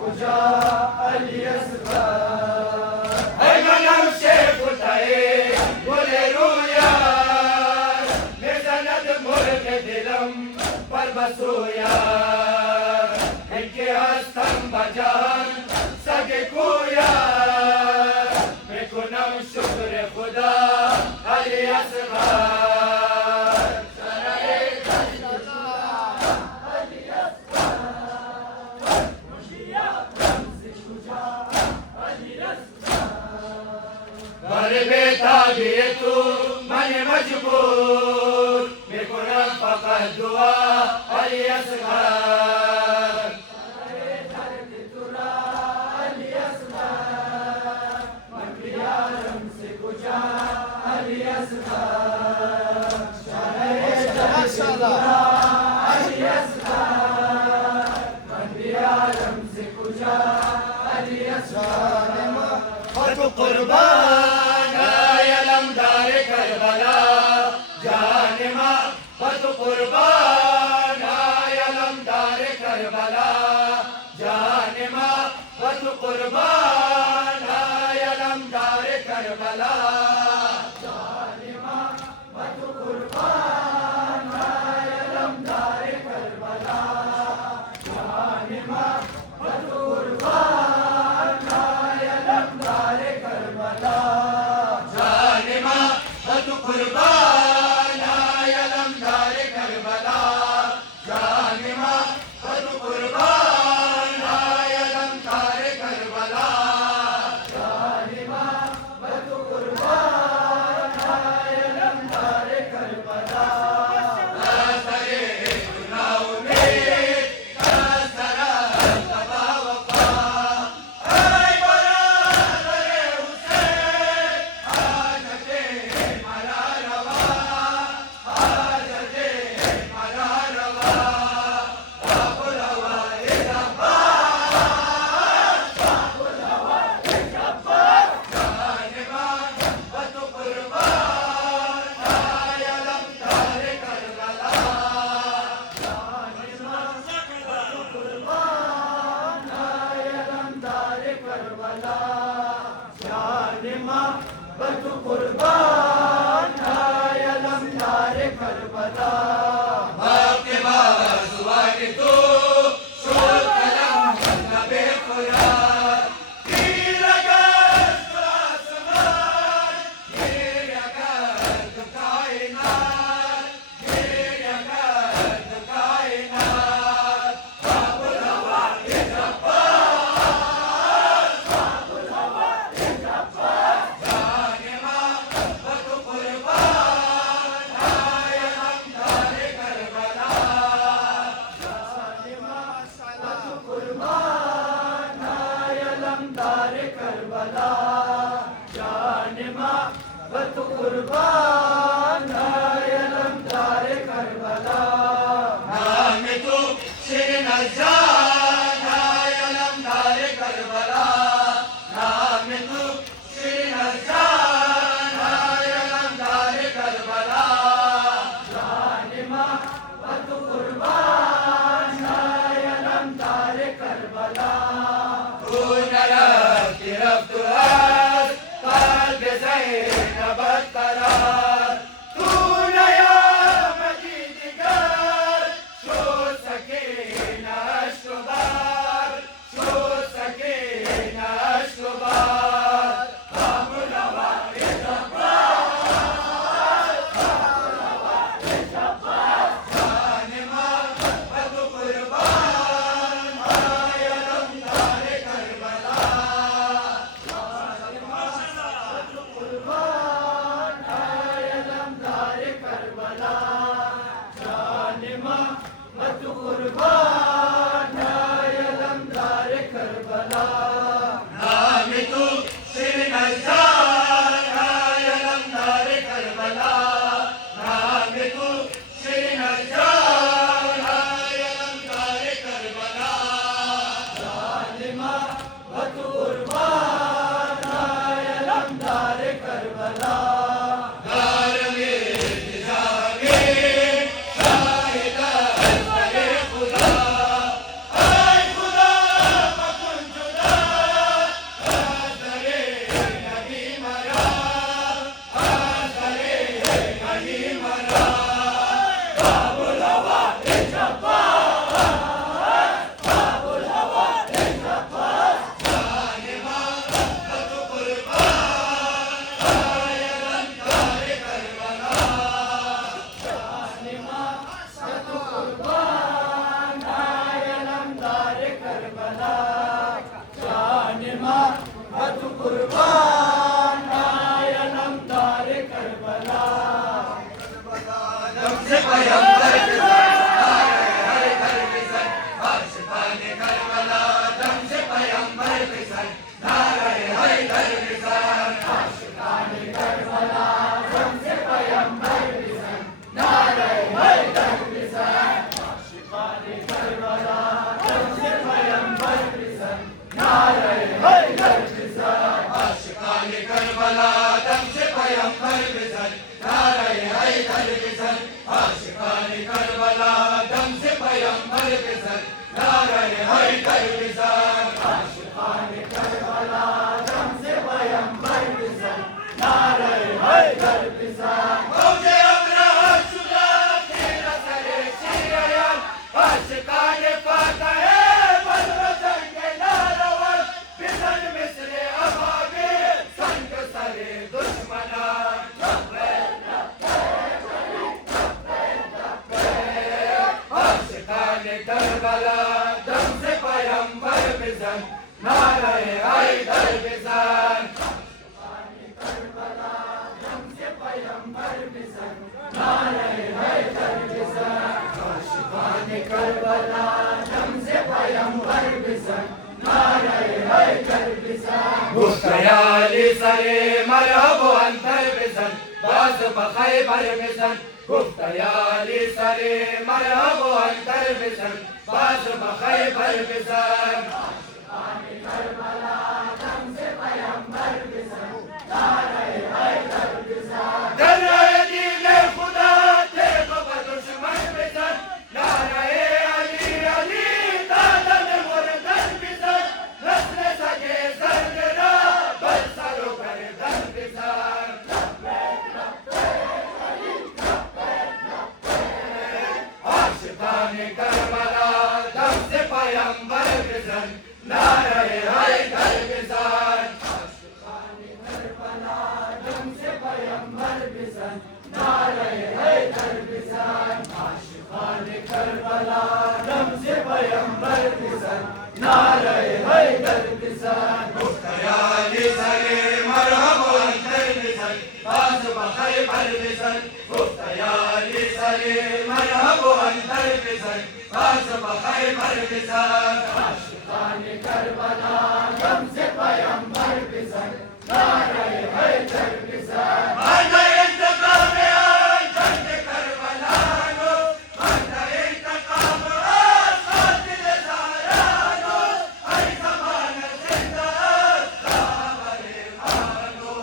کجا علی اصغر ای منم شیفتای گل رویت میزند مرغ دلم پر بسویت این که هستم بجان سگ کویت میکنم شکر خدا علی اصغر بتابعی تو من مجبور میکنم فقط دعا علی اصغر درد تو را علی اصغر من بیارم سے کجا علی اصغر درد تو را علی اصغر من بیارم سے کجا علی اصغر تو قربان علمدار کربلا جان ما تو قربان علمدار کربلا جان ما تو قربان علمدار کربلا جان ما تو قربان علمدار کربلا جان ما تو قربان علمدار کربلا جان ما تو قربان علمدار کربلا جان ما تو قربان علمدار کربلا جان ما تو قربان علمدار کربلا سرے گناہ میں سرا تبا وفا اے برادر حسین حاجت مرا روا حاجت مرا روا باب الوائے جبار باب الوائے جبار جان مان تو قربان علمدار کربلا جان مان تو قربان علمدار کربلا جان مان تو قربان علمدار کربلا باپ کے باز واقع تو شور کلم نبے قرآن تیر اگست آسمان تیر اگست کائنات تیر اگست کائنات باب الوائے جبار باب الوائے جبار جان ماں تو قربان علمدار کربلا جان ماں تو قربان علمدار کربلا جان ماں تو قربان علمدار کربلا نام تو شیر نجات علمدار کربلا نام تو شیر نجات علمدار کربلا جان ماں تو قربان علمدار کربلا تو نرفت رفت از قلب زینب القرار تو نیامدی دیگر شد سکینه اشک و करबला दम से पैगंबर फिसल नारे हैदर फिसल आशिकाने करबला दम से पैगंबर फिसल नारे हैदर फिसल आशिकाने करबला दम से पैगंबर फिसल नारे हैदर फिसल आशिकाने करबला दम से पैगंबर फिसल नारे हैदर फिसल आशिकाने करबला दम से पैगंबर फिसल नारे हैदर फिसल आशिकाने करबला दम से पैगंबर फिसल नारे हैदर फिसल मौजे अब्रहा शुदा तेरा सरे शिरयान आशिकाने फातह बदर के नारवन फिसल मिसरे अबाबे संग सरे दुश्मना करबला दम से पैगंबर फिसल नारे हैदर फिसल करबला दम से पैगंबर फिसल नारे हैदर फिसल आशिकाने करबला दम से पैगंबर फिसल नारे हैदर फिसल गुफ्तयाली सरे मरहब अंतर फिसल बाज बखैबर फिसल गुफ्तयाली सरे मरहब अंतर फिसल बाज बखैबर फिसल आशिकाने करबला दम से पैगंबर फिसल नारे हैदर फिसल दर्रे दीने खुदा देखो दुश्मन फिसल नारे अली अली दादन मुर्दन फिसल नस्ल सके सरगरा बरसरो कर दर फिसल आशिकाने करबला दम से पैगंबर फिसल नारे हैदर फिसल आशिकाने करबला दम से पैगंबर फिसल नारे हैदर फिसल आशिकाने करबला दम से पैगंबर फिसल नारे हैदर फिसल गुफ्तयाली सरे मरहब अंतर फिसल बाज बखैबर फिसल गुफ्तयाली सरे मरहब अंतर फिसल बाज बखैबर फिसल आशिकाने करबला दम से पैगंबर फिसल नारे हैदर फिसल आजा इंतकाम आए जंग करबला लो आजा इंतकाम आए कातिल सारानो हर ज़मान जिंदा सावरे मानो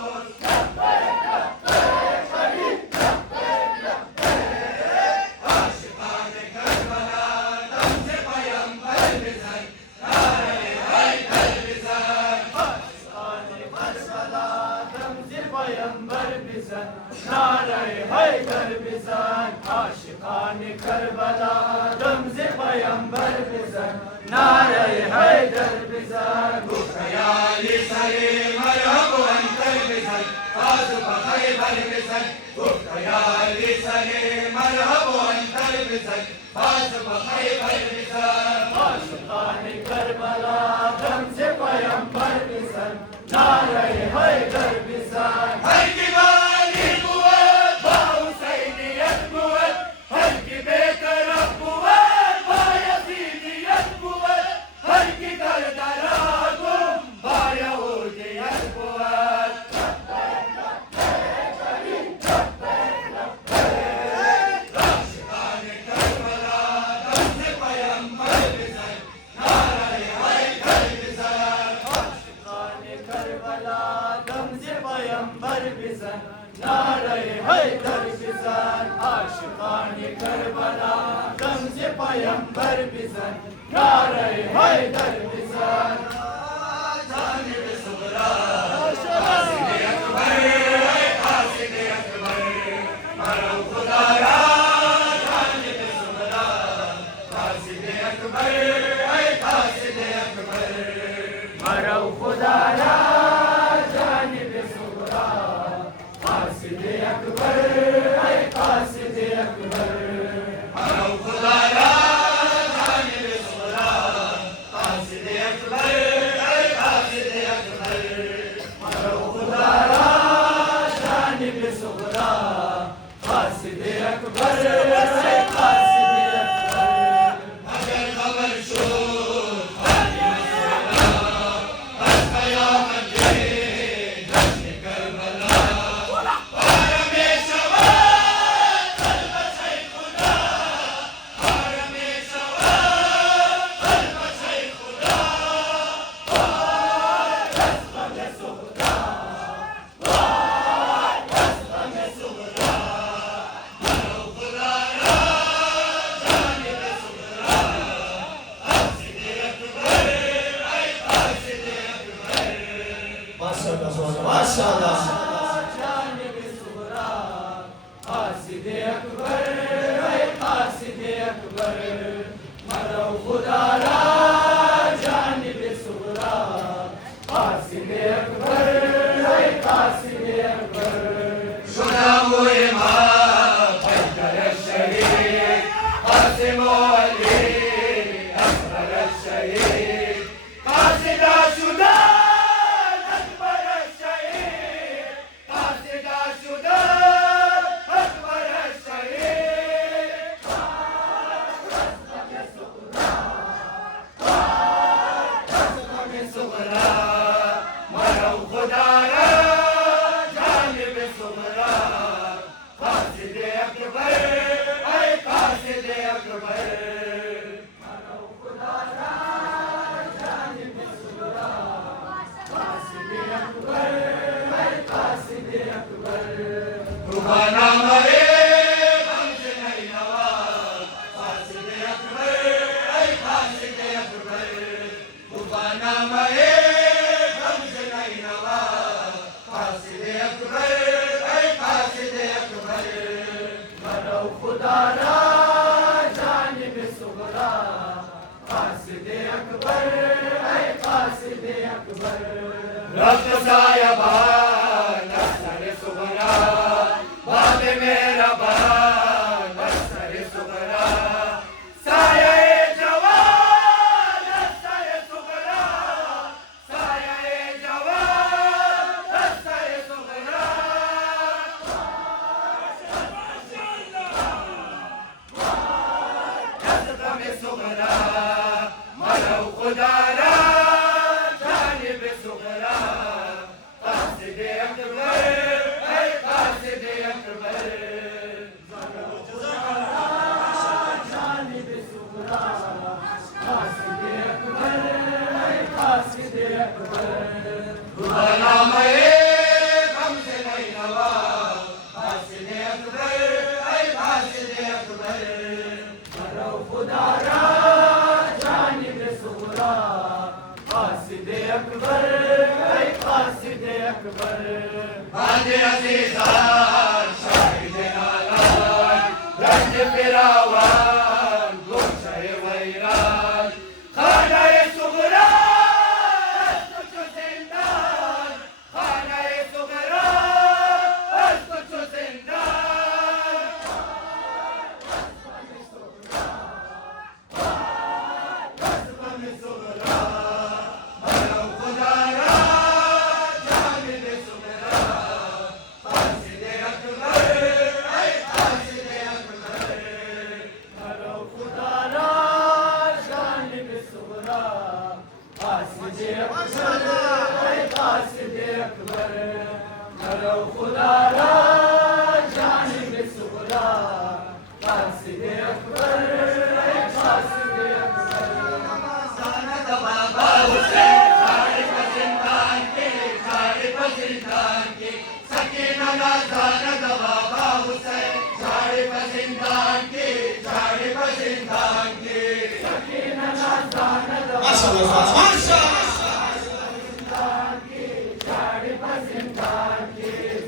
आशिकाने करबला दम से पैगंबर फिसल नारे हैदर फिसल आशिकाने करबला दम से पैगंबर फिसल नारे हैदर फिसल आशिकाने करबला दम से पैगंबर फिसल नारे हैदर फिसल गुफ्तयाली सरे मरहब अंतर फिसल बाज बखैबर फिसल गुफ्तयाली सरे मरहब अंतर फिसल बाज बखैबर फिसल आशिकाने करबला दम से पैगंबर फिसल नारे हैदर फिसल हर की वाली कुव्वत बा हुसैनियत कुव्वत हर की बेतरफ कुव्वत बा यजीदियत कुव्वत हर की दरदरा गुम बा यहूदियत कुव्वत आशिकाने करबला दम से पैगंबर फिसल नारे हैदर फिसल आशिकाने करबला दम से पैगंबर फिसल नारे हैदर फिसल आशिकाने करबला दम से पैगंबर फिसल नारे हैदर फिसल जानिब सुगरा कासिद अकबर कासिद अकबर मरो खुदारा जानिब सुगरा कासिद अकबर कासिद अकबर मरो खुदारा जानिब सुगरा कासिद अकबर कासिद अकबर मरो खुदारा जानिब सुगरा कासिद अकबर कासिद अकबर मरो खुदारा जानिब सुगरा कासिद अकबर कासिद अकबर अगर खबर शो माशाअल्लाह जानिब सुगरा कासिद अकबर है कासिद अकबर मरो खुदारा जानिब सुगरा कासिद अकबर है कासिद अकबर शुदा हुए मां पैकर शहीद कासिम अली अकबर शहीद कासिदा शुदा अकबर शहीद कासिदा शुदा अकबर शहीद सुगरा मरो खुदारा जानिब सुगरा कासिद अकबर ऐ कासिद अकबर मरो खुदारा जानिब सुगरा कासिद अकबर ऐ कासिद अकबर रुबाना मरे बंश नहीं नवा कासिद अकबर ऐ कासिद अकबर रुबाना मरे बंश नहीं नवा कासिद अकबर ऐ कासिद अकबर मरो खुदारा जानिब सुगरा कासिद अकबर ऐ कासिद अकबर रक्त सायाबान असर सुगरा बाद मेरा बान असर सुगरा साये जवान असर सुगरा साये जवान असर सुगरा कसम सुगरा मरो खुदारा जानिब सुगरा कासिद अकबर ऐ कासिद अकबर मरो खुदारा जानिब सुगरा कासिद अकबर ऐ कासिद अकबर रुबाना मरे गम से नहीं नवा कासिद अकबर ऐ कासिद अकबर मरो खुदारा जानिब सुगरा कासिद अकबर ऐ कासिद अकबर गांधी अजीजा शाहिद नालान रंज फिरावान गोशे वैरान खानाए सुगरा कुछ जिंदान खानाए सुगरा कुछ जिंदान कसम सुगरा मरो खुदारा जानिब सुगरा कासिद अकबर ऐ कासिद अकबर मरो खुदारा जानिब सुगरा कासिद अकबर ऐ कासिद अकबर मरो खुदारा जानिब सुगरा कासिद अकबर ऐ कासिद अकबर ज़ानत बाबा हुसैन सारे पसंदान के सारे पसंदान के सकीना ना ज़ानत बाबा हुसैन सारे पसंदान के सारे पसंदान के सकीना ना ज़ानत माशाअल्लाह माशाअल्लाह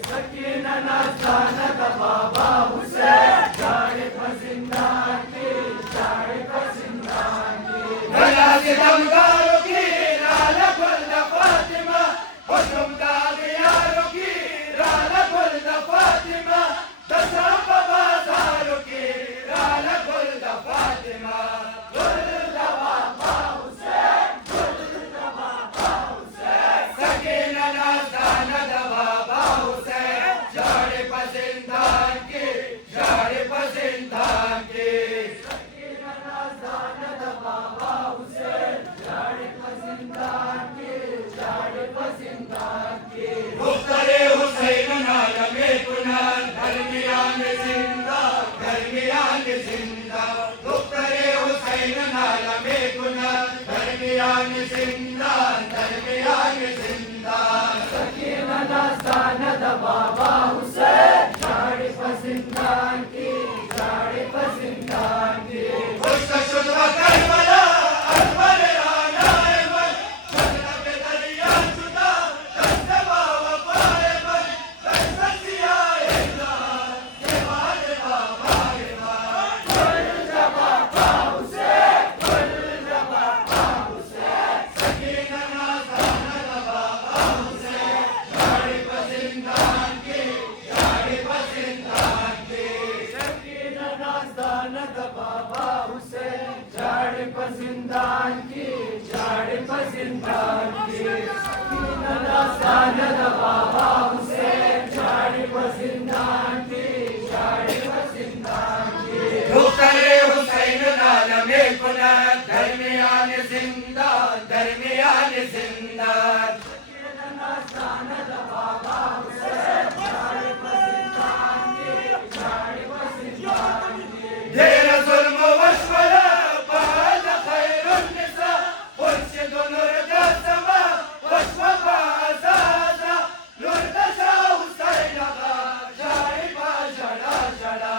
सकीना ना ज़ानत बाबा हुसैन सारे पसंदान के सारे पसंदान के गला के दमदारों की राला गुल्दा फातिमा हुस्न का दियारों की राला गुल्दा फातिमा दशा बाजारों की राला गुल्दा फातिमा गुल्दा बाबा हुसैन सकीना ना ज़ानत बाबा हुसैन सारे पसंदान के सारे पसंदान के सकीना ना ज़ानत बाबा हुसैन सारे पसंदान के सारे पसंदान के मुख्तरे हुसैन नालमे कुनान दरमियान जिंदा मुख्तरे हुसैन नालमे कुनान दरमियान जिंदा सकीना ना ज़ानत बाबा हुसैन सारे पसंदान के सारे पसंदान के खुश शुद्ध करबला अकबर आना है मन सजदा पे दरिया जुदा दस्तवा दुख्तरे हुसैन नालमे कुनत दरमियान जिंदान दरमियान जिंदान देर जुल्म वशवरा बाद खैरुन निसा मुर्शिद नूर समा वशवा आजादा नूर दशा हुसैन का जाइबा जड़ा जड़ा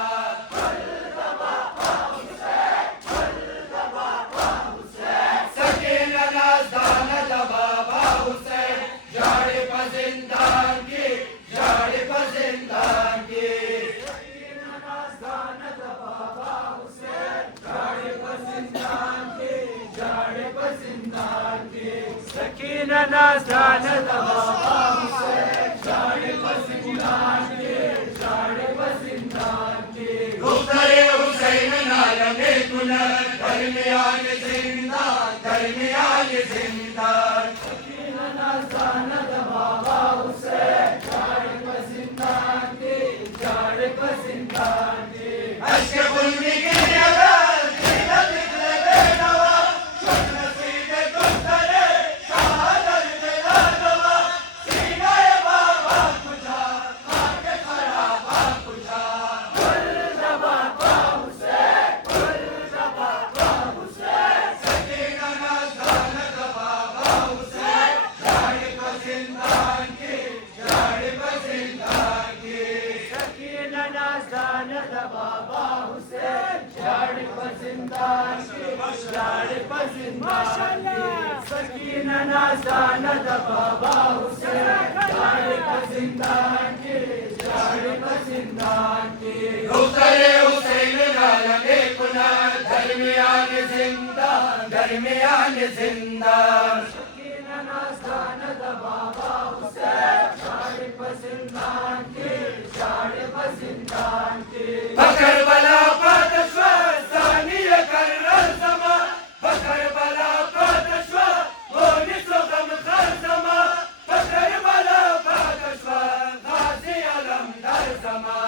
सकीना नाज़दान बाबा हुसैन जाड़े पर जिंदान की जाड़े पर जिंदान की सकीना नाज़दान बाबा हुसैन जाड़े पर जिंदान की जाड़े पर जिंदान की दुख्तरे हुसैन नालमे कुनत दरमियान जिंदान दरमियान जिंदान सकीना नाज़दान बाबा हुसैन जाड़े पर जिंदान की जाड़े पर जिंदान की अश्क खुल्मी की अगर दिल निकले बेनवा शुक्र नसीबे दुख्तरे शहादत मिला दवा सीनाए बाबा कुजा आके खड़ा बा कुजा सकीना नाज़दान बाबा हुसैन जाड़े पर जिंदान की जाड़े पर जिंदान की सकीना नाज़दान बाबा हुसैन जाड़े पर जिंदान की जाड़े पर जिंदान की सकीना नाज़दान बाबा हुसैन जाड़े पर जिंदान की जाड़े पर जिंदान की दुख्तरे हुसैन नालमे कुनत दरमियान जिंदान दरमियान जिंदान सकीना नाज़दान बाबा हुसैन जाड़े पर जिंदान की जाड़े पर जिंदान की करबला पादशवा सानिय करर समा करबला पादशवा मोनी सुगम खर समा करबला पादशवा गाजी अलमदार समा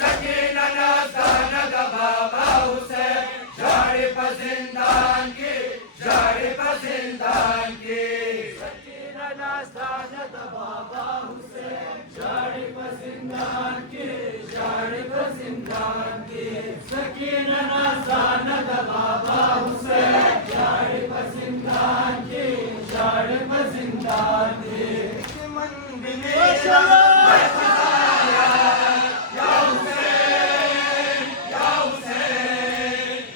सकीना नाज़दान बाबा हुसैन जाड़े पर जिंदान की जाड़े पर जिंदान की सकीना नाज़दान बाबा हुसैन जाड़े पर जिंदान की जाड़े पर जिंदान की सकीना नाज़दान बाबा हुसैन जाड़े पर जिंदान की जाड़े पर जिंदान की मन भी मेरा या हुसैन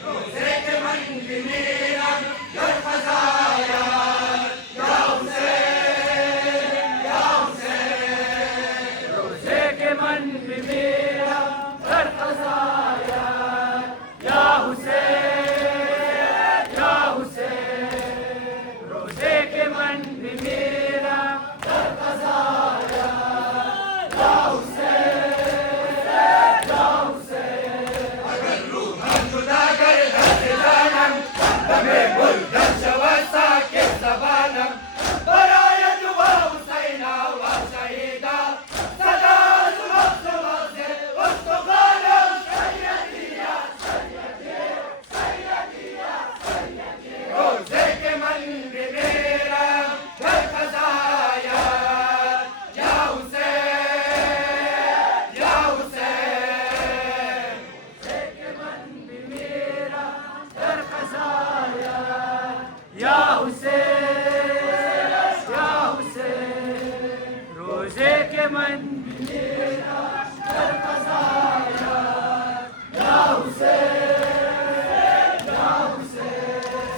रोज़े के मन भी मेरा गर फज़ाया या हुसैन रोज़े के मन भी मेरा गर फज़ाया या हुसैन रोज़े के मन भी मेरा गर फज़ाया या हुसैन अगर रूह जुदा कर दर्द जानम दमे मुर्दा शवसा के ज़बानम बराए दुआ हुसैना व शहीदा सदा सुबह से वस्तुगानम सैयदिया रोज़े के मन भी मेरा घर फज़ाया या हुसैन रोज़े के मन भी मेरा घर फज़ाया या हुसैन रोज़े के मन भी मेरा घर फज़ाया या हुसैन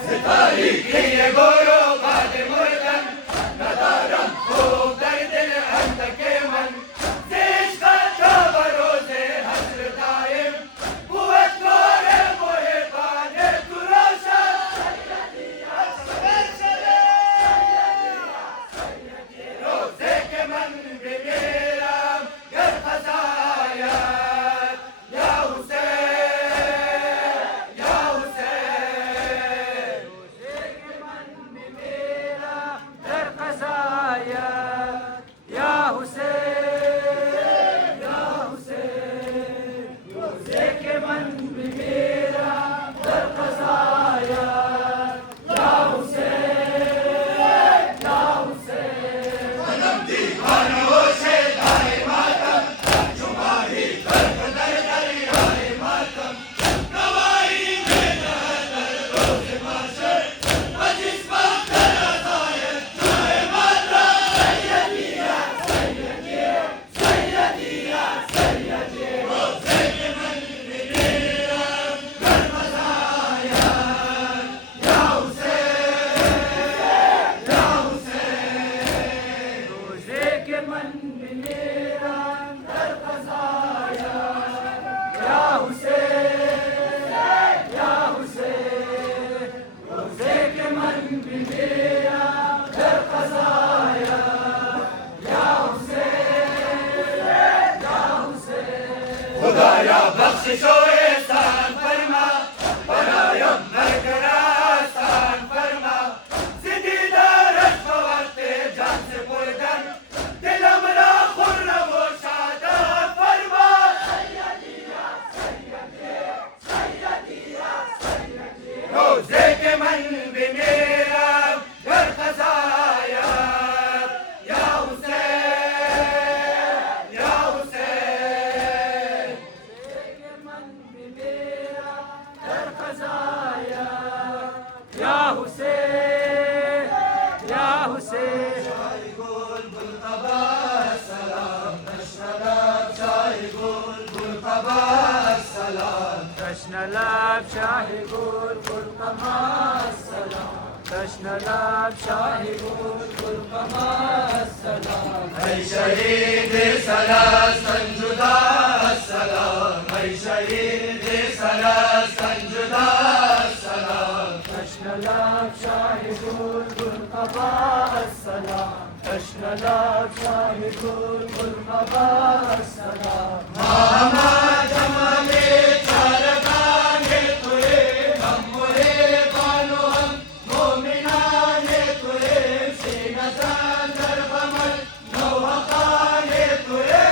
सितारी के ये गोरो बाद मुर्दन नदारम हो दर्द अंत के मन देश का बरोज़े हस्र दायम कुव्वत गोरे मोहे पाने तुराशा रोज़े के मन भी मेरा घर फज़ाया या Hussain Tashnalab Shahi Gul Kul Qamar Salam. Tashnalab Shahi Gul Kul Qamar Salam. Ay Shahid Salas Sanjuda Salam. Ay Shahid Salas Sanjuda Salam. Tashnalab Shahi Gul Kul Qamar Salam. Tashnalab Shahi Gul Kul Qamar Salam. Muhammad Jamale Chargane Tue Nammure Banu Ham Mominane Tue Sinazan Darbamal Nohakane Tue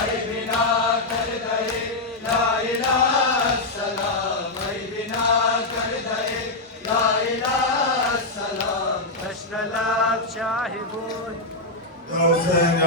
Ay bina kar daye La ilaha salam Ay bina kar daye La ilaha salam Tashnalab Shahi Gul.